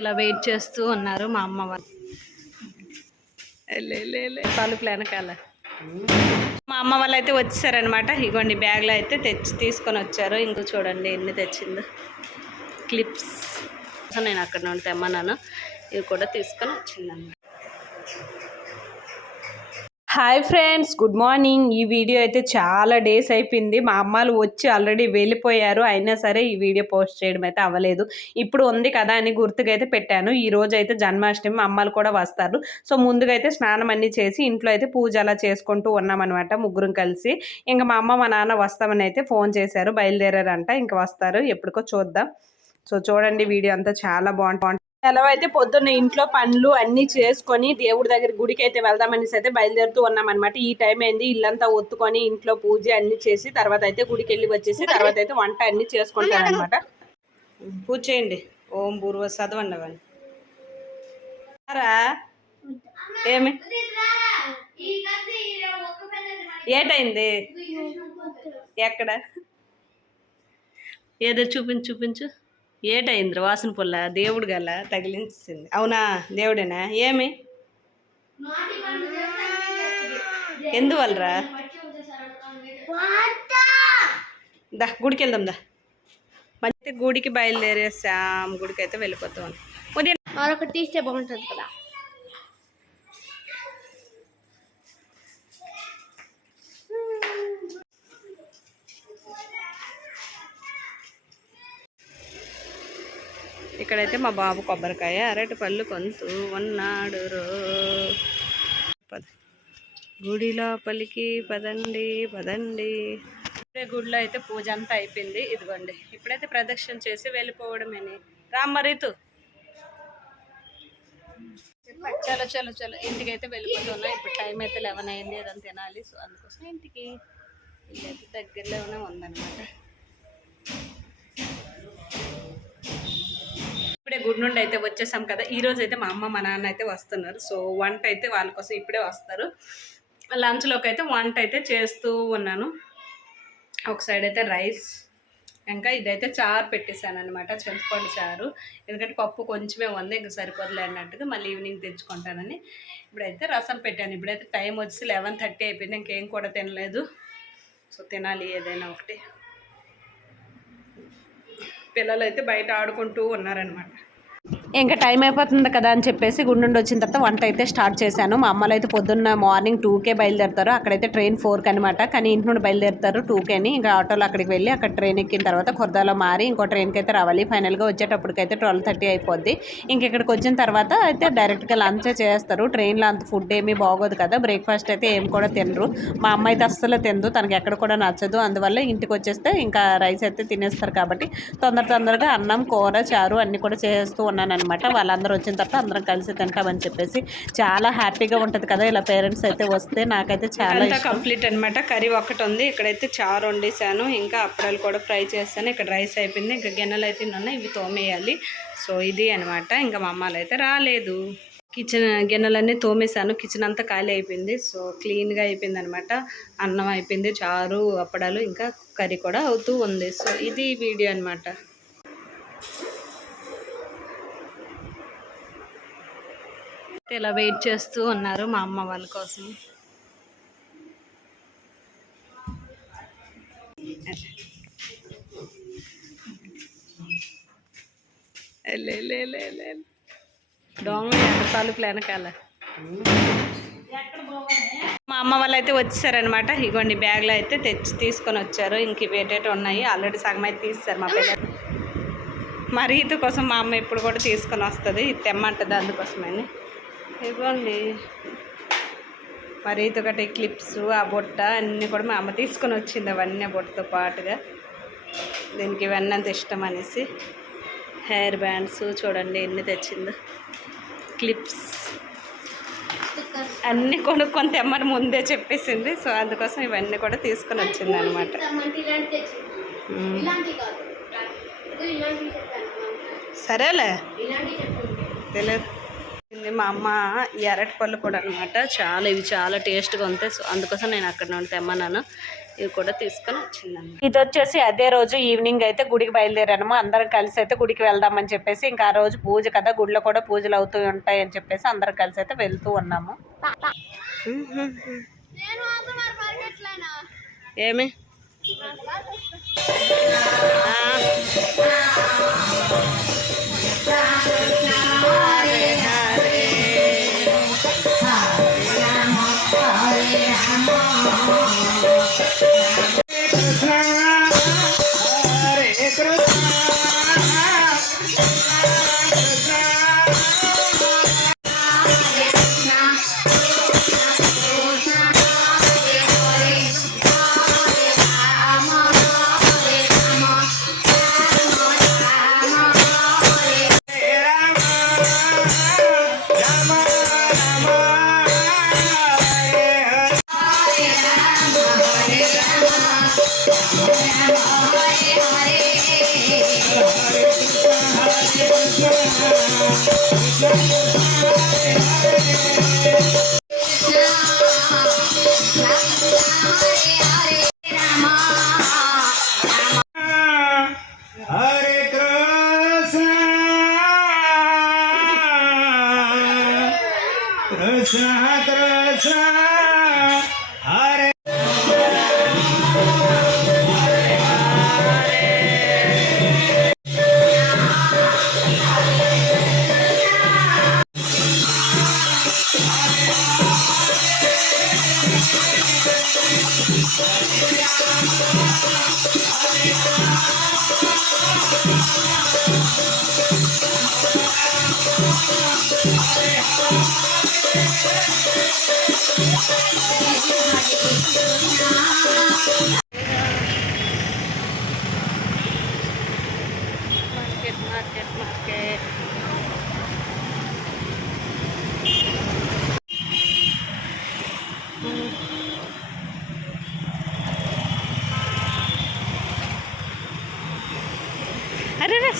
ఇలా వెయిట్ చేస్తూ ఉన్నారు మా అమ్మ వాళ్ళు. లే, లే, లే, తలుపులు వెనకాల మా అమ్మ వాళ్ళు అయితే వచ్చేసారనమాట ఇగోండి బ్యాగ్లో అయితే తెచ్చి తీసుకొని వచ్చారు. ఇంకో చూడండి ఎన్ని తెచ్చిందో. క్లిప్స్. నేను అక్కడ నుండి తెమ్మన్నాను. ఇవి కూడా తీసుకొని వచ్చిందన్నమాట. Hi friends good morning. ఈ వీడియో అయితే చాలా డేస్ అయిపోయింది. మా అమ్మాలు వచ్చి ఆల్రెడీ వెళ్ళిపోయారు. అయినా సరే ఈ వీడియో పోస్ట్ చేయడం అయితే అవ్వలేదు. ఇప్పుడు ఉంది కదా అని గుర్తుగా అయితే పెట్టాను. ఈ రోజు అయితే జన్మాష్టమి మా అమ్మాలు కూడా వస్తారు. సో ముందుగా అయితే స్నానం అన్ని చేసి ఇంట్లో అయితే పూజ అలా చేసుకుంటూ ఉన్నామన్నమాట ముగ్గురం కలిసి. ఇంకా మా అమ్మ మా నాన్న వస్తామని అయితే ఫోన్ చేశారు. బయలుదేరారంట. ఇంకా వస్తారు. ఎప్పటికో చూద్దాం. సో చూడండి వీడియో అంతా చాలా బాగుంటుంది. ఎలా అయితే పొద్దున్న ఇంట్లో పనులు అన్ని చేసుకొని దేవుడి దగ్గర గుడికి అయితే వెళ్దామనేసి అయితే బయలుదేరుతూ ఉన్నాం అనమాట ఈ టైం అయింది ఇల్లంతా ఒత్తుకొని ఇంట్లో పూజ అన్ని చేసి తర్వాత అయితే గుడికి వెళ్ళి వచ్చేసి తర్వాత అయితే వంట అన్ని చేసుకుంటాను అనమాట పూజ చేయండి. ఓం పూర్వ చదవండి అవన్నీ ఏమి? ఏటైంది? ఎక్కడ? ఏదో చూపించు చూపించు. ఏటైంది వాసన పుల్ల? దేవుడు గల తగిలించింది. అవునా? దేవుడేనా? ఏమి? ఎందువల్లరా దా గుడికి వెళ్దాం దా. మంచి గుడికి బయలుదేరేసాం. గుడికి అయితే వెళ్ళిపోతాం మరొకటి తీస్తే బాగుంటుంది కదా. ఇక్కడైతే మా బాబు కొబ్బరికాయ అరటి పళ్ళు కొంతు ఉన్నాడు రో. పద. గుడి లోపలికి పదండి పదండి. ఇప్పుడే గుడిలో అయితే పూజ అంతా అయిపోయింది. ఇదిగోండి. ఇప్పుడైతే ప్రదక్షిణ చేసి వెళ్ళిపోవడమేని. రామ్మ రీతు చలో చలో చలో. ఇంటికి అయితే వెళ్ళిపోతున్నా. ఇప్పుడు టైం అయితే లెవెన్ అయింది. ఏదైనా తినాలి. సో అందుకోసం ఇంటికి. ఇల్లైతే దగ్గరలోనే ఉందన్నమాట. గుడి నుండి అయితే వచ్చేసాం కదా. ఈ రోజు అయితే మా అమ్మ మా నాన్న అయితే వస్తున్నారు. సో వంట అయితే వాళ్ళ కోసం ఇప్పుడే వస్తారు. లంచ్లోకి అయితే వంట అయితే చేస్తూ ఉన్నాను. ఒక సైడ్ అయితే రైస్ ఇంకా ఇదైతే చారు పెట్టేశాను అనమాట చింతపండు చారు. ఎందుకంటే పప్పు కొంచెమే ఉంది ఇంకా సరిపోదులే అన్నట్టుగా మళ్ళీ ఈవినింగ్ తెచ్చుకుంటానని ఇప్పుడైతే రసం పెట్టాను. ఇప్పుడైతే టైం వచ్చి లెవెన్ థర్టీ అయిపోయింది ఇంకేం కూడా తినలేదు. సో తినాలి ఏదైనా ఒకటి. పిల్లలు అయితే బయట ఆడుకుంటూ ఉన్నారనమాట ఇంకా టైం అయిపోతుంది కదా అని చెప్పేసి గుండుండి వచ్చిన తర్వాత వంట అయితే స్టార్ట్ చేశాను. మా అమ్మలు అయితే పొద్దున్న మార్నింగ్ టూకే బయలుదేరుతారు. అక్కడైతే ట్రైన్ ఫోర్కి అనమాట కానీ ఇంటి నుండి బయలుదేరుతారు టూకేని ఇంకా ఆటోలో అక్కడికి వెళ్ళి అక్కడ ట్రైన్ ఎక్కిన తర్వాత ఖుర్దాలో మారి ఇంకో ట్రైన్కి అయితే రావాలి. ఫైనల్గా వచ్చేటప్పటికైతే ట్వెల్వ్ థర్టీ అయిపోద్ది. ఇంక ఇక్కడికి వచ్చిన తర్వాత అయితే డైరెక్ట్గా లంచ్ చేస్తారు. ట్రైన్లో అంత ఫుడ్ ఏమీ బాగోదు కదా. బ్రేక్ఫాస్ట్ అయితే ఏం కూడా తినరు. మా అమ్మ అయితే అస్సలు తినదు. తనకి ఎక్కడ కూడా నచ్చదు. అందువల్ల ఇంటికి వచ్చేస్తే ఇంకా రైస్ అయితే తినేస్తారు కాబట్టి తొందర తొందరగా అన్నం కూర చారు అన్నీ కూడా చేస్తూ ఉన్నాను అనమాట వాళ్ళందరూ వచ్చిన తర్వాత అందరం కలిసి తింటామని చెప్పేసి చాలా హ్యాపీగా ఉంటుంది కదా ఇలా పేరెంట్స్ అయితే వస్తే నాకైతే చాలా కంప్లీట్ అనమాట కర్రీ ఒకటి ఉంది ఇక్కడైతే చారు వండేసాను ఇంకా అప్పడాలు కూడా ఫ్రై చేస్తాను. ఇక్కడ రైస్ అయిపోయింది. ఇంకా గిన్నెలు అయితే ఉన్నాయి. ఇవి తోమేయాలి. సో ఇది అనమాట ఇంకా మా అమ్మాలు అయితే రాలేదు. కిచెన్ గిన్నెలన్నీ తోమేశాను. కిచెన్ అంతా ఖాళీ అయిపోయింది. సో క్లీన్గా అయిపోయింది అనమాట అన్నం అయిపోయింది. చారు అప్పడాలు ఇంకా కర్రీ కూడా అవుతూ ఉంది. సో ఇది వీడియో అనమాట ఇలా వెయిట్ చేస్తూ ఉన్నారు మా అమ్మ వాళ్ళ కోసం? లే, లే, లే, లే. వెనకాల? మా అమ్మ వాళ్ళు అయితే వచ్చేసారనమాట ఇగోండి బ్యాగ్లో అయితే తెచ్చి తీసుకొని వచ్చారు. ఇంక ఇవి ఉన్నాయి. ఆల్రెడీ సగం అయితే తీస్తారు మా పిల్లలు. మా రీతు కోసం మా అమ్మ ఎప్పుడు కూడా తీసుకొని వస్తుంది. ఇది తెమ్మంటుంది అందుకోసమని. ఇవ్వండి. మరి ఒకటి క్లిప్స్ ఆ బుట్ట అన్నీ కూడా మా అమ్మ తీసుకొని వచ్చింది అవన్నీ బుట్టతో పాటుగా. దీనికి ఇవన్నీ అంత ఇష్టం అనేసి. హెయిర్ బ్యాండ్స్ చూడండి ఎన్ని తెచ్చిందో. క్లిప్స్ అన్నీ కొనుక్కొని తెమ్మని ముందే చెప్పేసింది. సో అందుకోసం ఇవన్నీ కూడా తీసుకొని వచ్చింది అనమాట సరేలే. తెలియదు ఇది మా అమ్మ ఈ అరటి పళ్ళు కూడా అనమాట చాలా ఇవి చాలా టేస్ట్గా ఉంటాయి. సో అందుకోసం నేను అక్కడ నుండి తెమ్మన్నాను. ఇవి కూడా తీసుకొని వచ్చిందండి ఇది వచ్చేసి అదే రోజు ఈవినింగ్ అయితే గుడికి బయలుదేరాము అందరం కలిసి అయితే గుడికి వెళ్దామని చెప్పేసి ఇంకా ఆ రోజు పూజ కదా గుడిలో కూడా పూజలు అవుతూ ఉంటాయి అని చెప్పేసి అందరం కలిసి అయితే వెళ్తూ ఉన్నాము. ఏమి? Thank you. lá market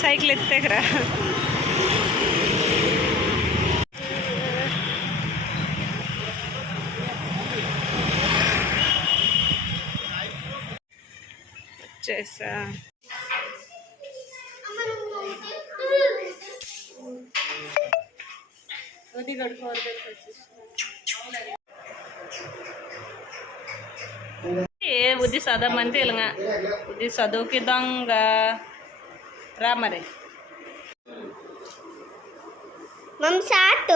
cycle ఎత్తేకరా వచ్చేసా ఏ బుద్ధి చదవమంది ఇలాగా బుద్ధి చదువుకి దొంగ రా మరి. మమ్ షార్ట్